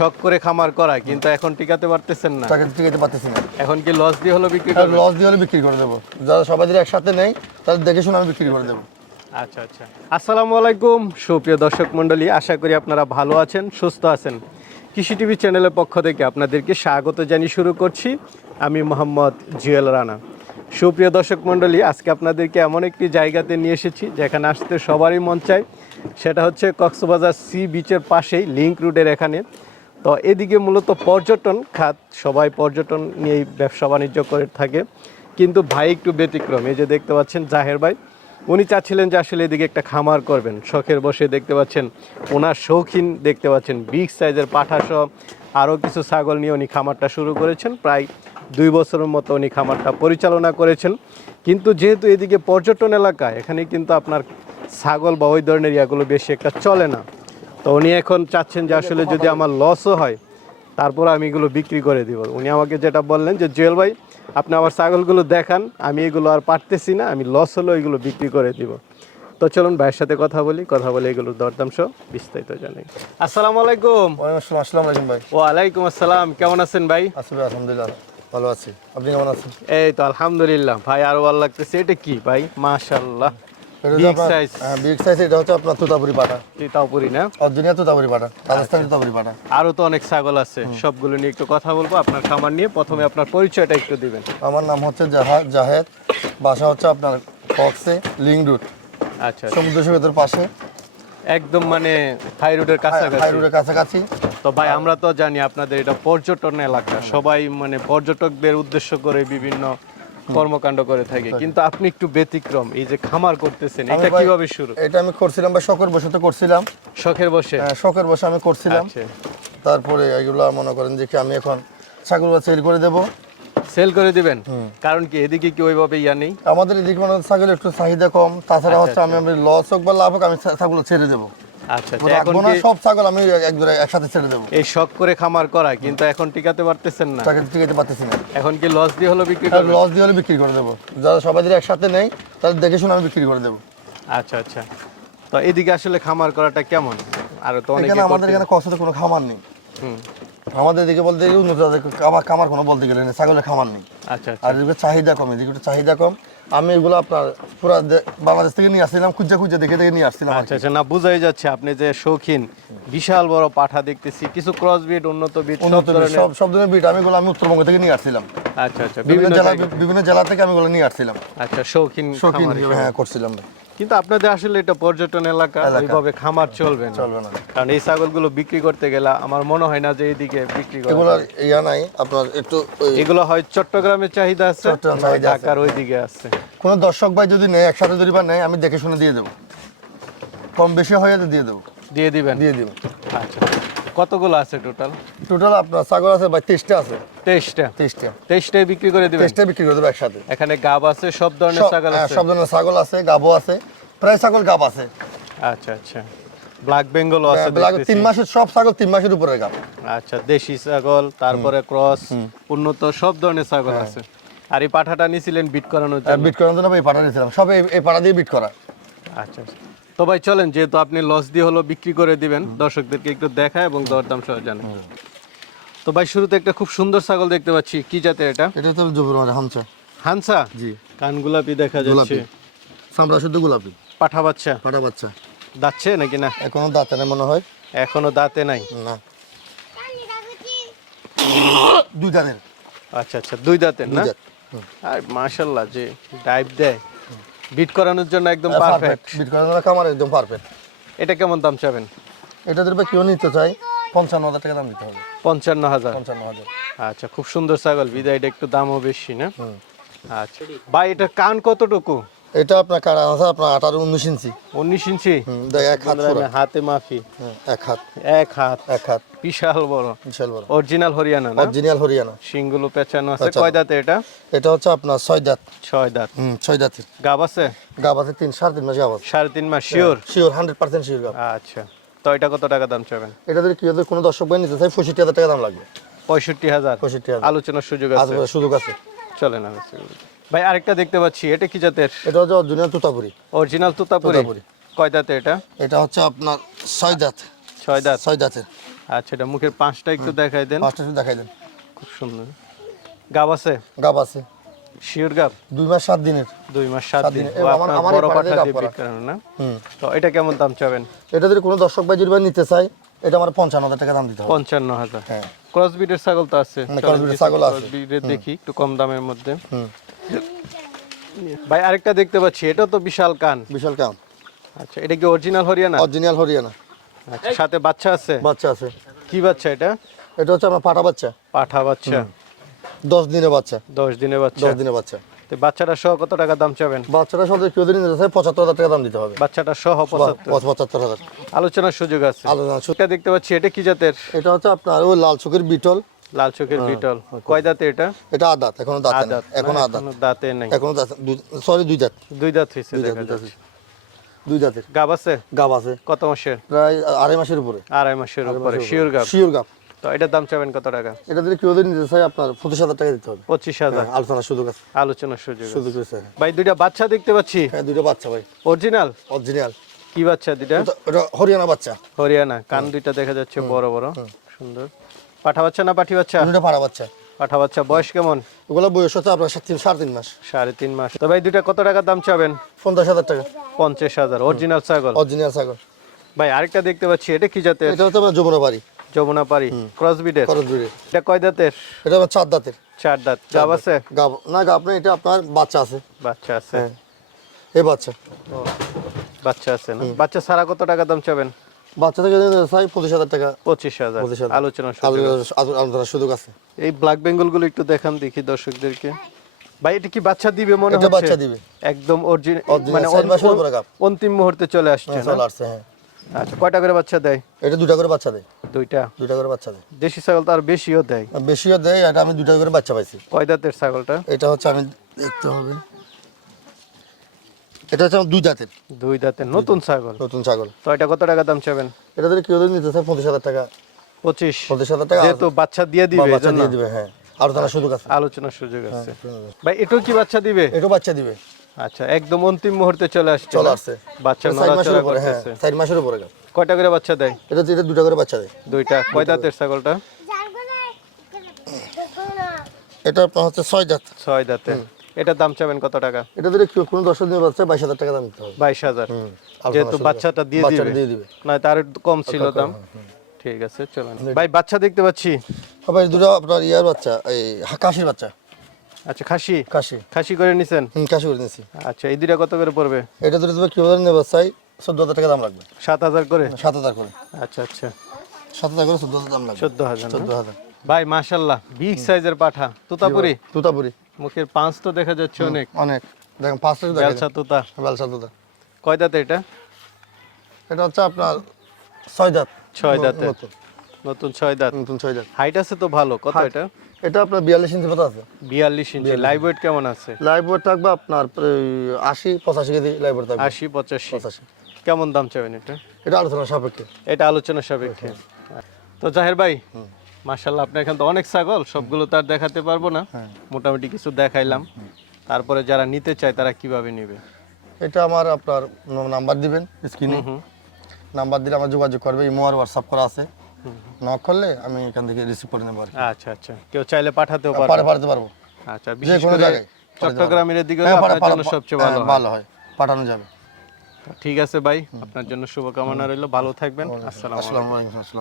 শখ করে খামার করা কিন্তু এখন টিকাতে পারতেছেন না। টাকা টিকাতে পারতেছি না। এখন কি লস দিয়ে হলো বিক্রি করবেন লস দিয়ে হলে বিক্রি করে দেবো। যারা সবাই একসাথে নেই তাদের দেখে শুনে আমি বিক্রি করে দেবো। আচ্ছা আচ্ছা। আসসালামু আলাইকুম সুপ্রিয় দর্শক মণ্ডলী আশা করি আপনারা ভালো আছেন সুস্থ আছেন। কৃষি টিভি চ্যানেলের পক্ষ থেকে আপনাদেরকে স্বাগত জানিয়ে শুরু করছি। আমি মোহাম্মদ জুয়েল রানা। সুপ্রিয় দর্শক মণ্ডলী আজকে আপনাদেরকে এমন একটি জায়গাতে নিয়ে এসেছি যেখানে আসতে সবারই মন চায়। সেটা হচ্ছে কক্সবাজার সি বিচের পাশেই লিঙ্ক রুটের এখানে। তো এদিকে মূলত পর্যটন খাত, সবাই পর্যটন নিয়েই ব্যবসা বাণিজ্য করে থাকে। কিন্তু ভাই একটু ব্যতিক্রম, এই যে দেখতে পাচ্ছেন জাহের ভাই, উনি চাচ্ছিলেন যে আসলে এদিকে একটা খামার করবেন। শখের বসে দেখতে পাচ্ছেন, ওনার শৌখিন দেখতে পাচ্ছেন, বিগ সাইজের পাঠা সহ আরও কিছু ছাগল নিয়ে উনি খামারটা শুরু করেছেন। প্রায় দুই বছরের মতো উনি খামারটা পরিচালনা করেছেন। কিন্তু যেহেতু এদিকে পর্যটন এলাকা এখানে কিন্তু আপনার ছাগল বা ওই ধরনের ইয়াগুলো বেশি একটা চলে না। তো উনি এখন চাচ্ছেন যে আসলে যদি আমার লসও হয় তারপর আমি এগুলো বিক্রি করে দিব। উনি আমাকে যেটা বললেন যে জুয়েল ভাই আপনি আমার ছাগলগুলো দেখান আমি এগুলো আর পারতেছি না আমি লস হলেও এগুলো বিক্রি করে দিব। তো চলুন ভাইয়ের সাথে কথা বলি কথা বলে এগুলোর দরদাম সহ বিস্তারিত জানাই আসসালামু আলাইকুম। আসসালাম আলাইকুম ভাই। ওয়ালাইকুম আসসালাম কেমন আছেন ভাই? আলহামদুলিল্লাহ ভালো আছি। আপনি কেমন আছেন? এই তো আলহামদুলিল্লাহ। ভাই আরও ভালো লাগতেছে এটা কি ভাই? মাশাল্লাহ বিগ আপনার- সাইজ হ্যাঁ বিগ সাইজ এটা হচ্ছে আপনার তুতাপুরি পাটা। তিতাপুরি না? অরিজিনাল তুতাপুরি পাটা রাজস্থান তুতাপুরি পাটা। আরও তো অনেক ছাগল আছে সবগুলো নিয়ে একটু কথা বলব আপনার খামার নিয়ে। প্রথমে আপনার পরিচয়টা একটু দিবেন। আমার নাম হচ্ছে জাহাদ জাহেদ বাসা হচ্ছে আপনার কক্সে লিঙ্ক রুট আচ্ছা। সমুদ্র সৈকতের পাশে। একদম মানে থাইরয়েডের কাছাকাছি। কাছাকাছি। তো ভাই আমরা তো জানি আপনাদের এটা পর্যটন এলাকা। সবাই মানে পর্যটকদের উদ্দেশ্য করে বিভিন্ন কর্মকাণ্ড করে থাকে কিন্তু আপনি একটু ব্যতিক্রম এই যে খামার করতেছেন এটা কীভাবে শুরু? এটা আমি করছিলাম বা শখের বসে তো করছিলাম। শখের বসে? হ্যাঁ, শখের বসে আমি করছিলাম। আচ্ছা। তারপরে এগুলো মনে করেন যে কি আমি এখন ছাগল সেল করে দেব। সেল করে দিবেন? কারণ কি এদিকে কি ওইভাবে ইয়া নেই? আমাদের এদিকে মানে ছাগল একটু চাহিদা কম তাছাড়া হচ্ছে আমি আমি লস হোক বা লাভ হোক আমি ছাগল ছেড়ে দেবো। আচ্ছা আচ্ছা এখন রাখব না কি সব ছাগল আমি একবারে একসাথে ছেড়ে দেবো। এই শখ করে খামার করা কিন্তু এখন টিকাতে পারতেছেন না। টিকাতে পারতেছি না। এখন কি লস দিয়ে হলো বিক্রি করবেন? লস দিয়ে হলে বিক্রি করে দেবো। যারা সবাই যদি একসাথে নেই তাদের দেখে শুনে আমি বিক্রি করে দেবো। আচ্ছা আচ্ছা। তো এদিকে আসলে খামার করাটা কেমন? আর তো অনেকে আমাদের এখানে কষ্ট কোনো খামার নেই। হুম। আমাদের এদিকে বলতে গেলে উন্নত জাতের খামার খামার কোনো বলতে গেলে নেই ছাগলের খামার নেই। আচ্ছা আচ্ছা। আর এদিকে চাহিদা কম এদিকে একটু চাহিদা কম। আমি এগুলো আপনার পুরো বাংলাদেশ থেকে নিয়ে আসছিলাম খুঁজা খুঁজা দেখে দেখে নিয়ে আসছিলাম আচ্ছা আচ্ছা না বোঝাই যাচ্ছে আপনি যে শৌখিন বিশাল বড় পাঠা দেখতেছি কিছু ক্রস বিট উন্নত বিট উন্নত সব সব ধরনের বিট আমি এগুলো আমি উত্তরবঙ্গ থেকে নিয়ে আসছিলাম। আচ্ছা আচ্ছা বিভিন্ন জেলা বিভিন্ন জেলা থেকে আমি এগুলো নিয়ে আসছিলাম। আচ্ছা শৌখিন শৌখিন হ্যাঁ করছিলাম। কিন্তু আপনাদের আসলে এটা পর্যটন এলাকা। ওইভাবে খামার চলবে না। চলবে না। কারণ এই ছাগলগুলো বিক্রি করতে গেলে আমার মনে হয় না যে এইদিকে বিক্রি করে এগুলো ইয়া নাই আপনার একটু এগুলো হয় চট্টগ্রামের চাহিদা আছে। ঢাকার ওইদিকে আছে। কোনো দর্শক ভাই যদি নেয় একসাথে যদি বা নেয় আমি দেখে শুনে দিয়ে দেবো। কম বেশি হয়ে দিয়ে দেবো। দিয়ে দিবেন? দিয়ে দেবো। আচ্ছা। কতগুলো আছে টোটাল টোটাল আপনার ছাগল আছে ভাই তেইশটা আছে। তেইশটা? তেইশটা। তেইশটাই বিক্রি করে দিবেন? তেইশটা বিক্রি করে দেবো একসাথে। এখানে গাব আছে সব ধরনের ছাগল হ্যাঁ, আছে? সব ধরনের ছাগল আছে গাবো আছে প্রায় ছাগল গাব আছে। আচ্ছা আচ্ছা। ব্ল্যাক বেঙ্গল আছে হ্যাঁ, দেখতেছি। তিন মাসের সব ছাগল তিন মাসের উপরে গাব। আচ্ছা দেশি ছাগল তারপরে ক্রস উন্নত সব ধরনের ছাগল হ্যাঁ। আছে। আর এই পাঠাটা নিছিলেন বিট করানোর জন্য? বিট করানোর জন্য এই পাটা দিয়েছিলাম সব এই পাটা দিয়ে বিট করা। আচ্ছা আচ্ছা। তো ভাই চলেন যেহেতু আপনি লস দিয়ে হলো বিক্রি করে দিবেন দর্শকদেরকে একটু দেখা এবং দরদাম সহ জানেন। তো ভাই শুরুতে একটা খুব সুন্দর ছাগল দেখতে পাচ্ছি। কি জাতের এটা? এটা তো জুবুর মানে হামচা হানসা জি। কান গোলাপি দেখা যাচ্ছে। গোলাপি। সামরা শুদ্ধ গোলাপি। পাঠা বাচ্চা? পাঠা বাচ্চা। দাচ্ছে নাকি না? এখনও দাঁতে নেই মনে হয়। এখনও দাঁতে নাই? না। দুই দাঁতের। আচ্ছা আচ্ছা দুই দাঁতের না। আর মাশাল্লাহ যে ডাইভ দেয়। বিট করানোর জন্য একদম হ্যাঁ, পারফেক্ট বিট করানোর জন্য কামার একদম পারফেক্ট এটা কেমন দাম চাবেন? এটা যদি কেউ নিতে চাই পঞ্চান্ন হাজার টাকা দাম দিতে হবে। পঞ্চান্ন হাজার। পঞ্চান্ন হাজার। আচ্ছা খুব সুন্দর ছাগল বিদায় এটা একটু দামও বেশি না? আচ্ছা। ভাই এটা কান কতটুকু? এটা আপনার কারা আছে? আপনার আঠারো উনিশ ইঞ্চি। উনিশ ইঞ্চি? এক হাত হাতে মাফি এক হাত। এক হাত। এক হাত। বিশাল বড়। বিশাল বড়। অরিজিনাল হরিয়ানা না? অরিজিনাল হরিয়ানা। পেঁচানো আছে। কয় দাঁতে এটা? এটা হচ্ছে আপনার ছয় দাঁত। ছয় দাঁত। হুম ছয় দাঁতের। গাব আছে? গাব আছে তিন সাড়ে তিন মাস গাব আছে। সাড়ে তিন মাস sure sure hundred percent sure গাব। আচ্ছা। তো এটা কত টাকা দাম চাবেন? এটা যদি কেউ কোনো দর্শক ভাই নিতে চাই পঁয়ষট্টি হাজার টাকা দাম লাগবে। পঁয়ষট্টি হাজার? পঁয়ষট্টি হাজার। আলোচনার সুযোগ আছে। সুযোগ আছে। চলে না ভাই আরেকটা দেখতে পাচ্ছি। এটা কি জাতের? এটা হচ্ছে অরিজিনাল তুতাপুরি। অরিজিনাল তুতাপুরি। কয় দাঁতে এটা? এটা হচ্ছে আপনার ছয় দাঁত। ছয় দাঁত? ছয় দাঁতের। আচ্ছা এটা মুখের পাঁচটা একটু দেখাই দেন। পাঁচটা শুধু দেখাই দেন। খুব সুন্দর। গাব আছে? গাব আছে। শিওর গাব? দুই মাস সাত দিনের। দুই মাস সাত দিন। আমার- আমার বড় পাঠা দিয়ে বিক্রি না? তো এটা কেমন দাম চাবেন? এটা যদি কোনো দর্শক ভাই যদি নিতে চায় এটা আমার পঞ্চান্ন হাজার টাকা দাম দিতে হবে। পঞ্চান্ন হাজার। হ্যাঁ। ক্রস বিটের ছাগল তো আছে। মানে cross breed এর ছাগল আছে। বিটের দেখি একটু কম দামের মধ্যে। ভাই আরেকটা দেখতে পাচ্ছি এটা তো বিশাল কান। বিশাল কান। আচ্ছা এটা কি অরিজিনাল হরিয়ানা? অরিজিনাল হরিয়ানা। আচ্ছা সাথে বাচ্চা আছে? বাচ্চা আছে। কি বাচ্চা এটা? এটা হচ্ছে আমার পাটা বাচ্চা। পাঠা বাচ্চা। দশ দিনের বাচ্চা। দশ দিনের বাচ্চা। দশ দিনের বাচ্চা। তো বাচ্চাটা সহ কত টাকা দাম চাবেন? বাচ্চাটা সাথে কেউ যদি নিতে চায় পঁচাত্তর হাজার টাকা দাম দিতে হবে। বাচ্চাটা সহ পঁচাত্তর। পঁচ- পঁচাত্তর হাজার। আলোচনার সুযোগ আছে। আলোচনা। এটা দেখতে পাচ্ছি এটা কি জাতের? এটা হচ্ছে আপনার ওই লাল চোখের বিটল। লাল চোখের বিটল কয় দাঁতে এটা? এটা এখনও দাঁত আদাত এখনও না? আদাত এখনও দাঁতে নাই। এখনও দাঁত সরি দুই দাঁত। দুই দাঁত হয়েছে দুই দেখা যাচ্ছে। দুই দাঁতের। গাব আছে? গাব আছে। কত মাসের? প্রায় আড়াই মাসের উপরে। আড়াই মাসের উপরে শিওর গাব? শিওর গাব। তো এটার দাম চাবেন কত টাকা? এটা যদি কেউ নিতে চায় আপনার পঁচিশ হাজার টাকা দিতে হবে। পঁচিশ হাজার। হ্যাঁ, আলোচনার সুযোগ আছে। আলোচনার সুযোগ সুযোগ আছে। ভাই দুইটা বাচ্চা দেখতে পাচ্ছি? হ্যাঁ দুটো বাচ্চা ভাই। অরিজিনাল অরিজিনাল কি বাচ্চা দুইটা? হরিয়ানা বাচ্চা। হরিয়ানা কান দুইটা দেখা যাচ্ছে বড় বড়। সুন্দর। পাঠা বাচ্চা না পাঠি বাচ্চা দুটো পাড়া বাচ্চা পাঠা বাচ্চা বয়স কেমন? ওগুলো বয়স হচ্ছে আপনার তিন সাড়ে তিন মাস। সাড়ে তিন মাস। তো ভাই দুইটা কত টাকা দাম চাবেন? পঞ্চাশ হাজার টাকা। পঞ্চাশ হাজার। অরিজিনাল ছাগল? অরিজিনাল ছাগল। ভাই আরেকটা দেখতে পাচ্ছি এটা কি জাতের? এটা হচ্ছে আপনার যমুনা বাড়ি যমুনা পারি ক্রস বিডের খরচ বিড়ে এটা কয় দাঁতের এটা আমার চার দাঁতের। চার দাঁত। গাব আছে? গাব। না গাব না এটা আপনার বাচ্চা আছে। বাচ্চা আছে। হ্যাঁ। এই বাচ্চা। বাচ্চা আছে না? বাচ্চা ছাড়া কত টাকা দাম চাবেন? বাচ্চা থেকে চাই পঁচিশ হাজার টাকা। পঁচিশ হাজার। পঁচিশ আলোচনা আলো- আলো- আলোচনার সুযোগ আছে। এই ব্ল্যাক বেঙ্গলগুলো একটু দেখান দেখি দর্শকদেরকে। ভাই এটা কি বাচ্চা দিবে মনে হচ্ছে? বাচ্চা দিবে। একদম মানে চার মাসের অন- উপরে গাব। অন্তিম মুহূর্তে চলে আসছে হ্যাঁ, চলে আসছে হ্যাঁ। আচ্ছা কয়টা করে বাচ্চা দেয়? এটা দুটা করে বাচ্চা দেয়। দুইটা? দুটা করে বাচ্চা দেয়। দেশি ছাগল তো আর বেশিও দেয়। বেশিও দেয় এটা আমি দুটা করে বাচ্চা পাইছি। কয় দাঁতের ছাগলটা? এটা হচ্ছে আমি দেখতে হবে। এটা হচ্ছে দুই দাঁতের। দুই দাঁতের নতুন ছাগল। নতুন ছাগল। তো এটা কত টাকা দাম চাবেন? এটা কেউ যদি নিতে চায় পঁচিশ হাজার টাকা। পঁচিশ। পঁচিশ হাজার টাকা। যেহেতু বাচ্চা দিয়ে দিবে বাচ্চা দিয়ে দিবে হ্যাঁ। সুযোগ আছে। আলোচনার সুযোগ আছে। ভাই এটাও কি বাচ্চা দিবে? এটাও বাচ্চা দিবে। আচ্ছা একদম অন্তিম মুহূর্তে চলে আসছে চলে? আসছে। বাচ্চা চার মাসের নড়াচড়া উপরে হ্যাঁ করতেছে। চার মাসের উপরে। কয়টা করে বাচ্চা দেয়? এটা এটা দুটা করে বাচ্চা দেয়। দুইটা। কয় দাঁতের ছাগলটা? এটা হচ্ছে ছয় দাঁত। ছয় দাঁতের। এটার দাম চাবেন কত টাকা? এটা যদি কোনো দর্শক নিয়ে বাচ্চা বাইশ হাজার টাকা দাম দিতে হবে। বাইশ হাজার? যেহেতু বাচ্চাটা দিয়ে দিবে। দিয়ে দিবে। না তার কম ছিল দাম। ঠিক আছে চলেন। ভাই বাচ্চা দেখতে পাচ্ছি। আবার দুটো আপনার ইয়ার বাচ্চা এই কাশির বাচ্চা। আচ্ছা খাসি? কাশি খাসি করে নিছেন? হুম কাশি করে নিয়েছি আচ্ছা এই দুইটা কত করে পড়বে? এটা তুমি যদি নেবে চাই চোদ্দ হাজার টাকা দাম লাগবে। সাত হাজার করে? সাত হাজার করে। আচ্ছা আচ্ছা। সাত হাজার করে চোদ্দ হাজার দাম লাগবে। চোদ্দ হাজার চোদ্দ হাজার। ভাই মাশাল্লাহ বিগ সাইজের পাঠা। তুতাপুরি? তুতাপুরি। মুখের পাঁচ তো দেখা যাচ্ছে অনেক। অনেক। দেখেন পাঁচটা বেলসা তুতা বেলসা তুতা কয় দাঁতে এটা? এটা হচ্ছে আপনার ছয় দাঁত। ছয় দাঁতে। নতুন। ছয় দাঁত। নতুন ছয় দাঁত। হাইট আছে তো ভালো। কত এটা? এটা আপনার বিয়াল্লিশ ইঞ্চি মতো আছে। বিয়াল্লিশ ইঞ্চি। লাইভ ওয়েট কেমন আছে? লাইভ ওয়েট থাকবে আপনার আশি পঁচাশি কেজি লাইভ ওয়েট থাকবে। আশি পঁচাশি। পঁচাশি। কেমন দাম চাবেন এটা? এটা আলোচনা সাপেক্ষে। এটা আলোচনা সাপেক্ষে। তো জাহের ভাই মাশাল্লাহ আপনার এখানে তো অনেক ছাগল সবগুলো তো আর দেখাতে পারব না। মোটামুটি কিছু দেখাইলাম। তারপরে যারা নিতে চায় তারা কীভাবে নেবে? এটা আমার আপনার নাম্বার দিবেন স্ক্রিনে। নাম্বার দিলে আমার যোগাযোগ করবে ইমো আর হোয়াটসঅ্যাপ করা আছে। নক করলে আমি এখান থেকে রিসিভ করে নেব আচ্ছা আচ্ছা। কেউ চাইলে পাঠাতেও পারে পারবে পাঠাতে পারব। আচ্ছা বিশেষ কোনো করে জায়গায় চট্টগ্রামের দিকে হ্যাঁ, আপনার জন্য সবচেয়ে হ্যাঁ, ভালো ভালো হয়। পাঠানো যাবে। ঠিক আছে ভাই আপনার জন্য শুভকামনা রইল। ভালো থাকবেন। আসসালামু। আলাইকুম।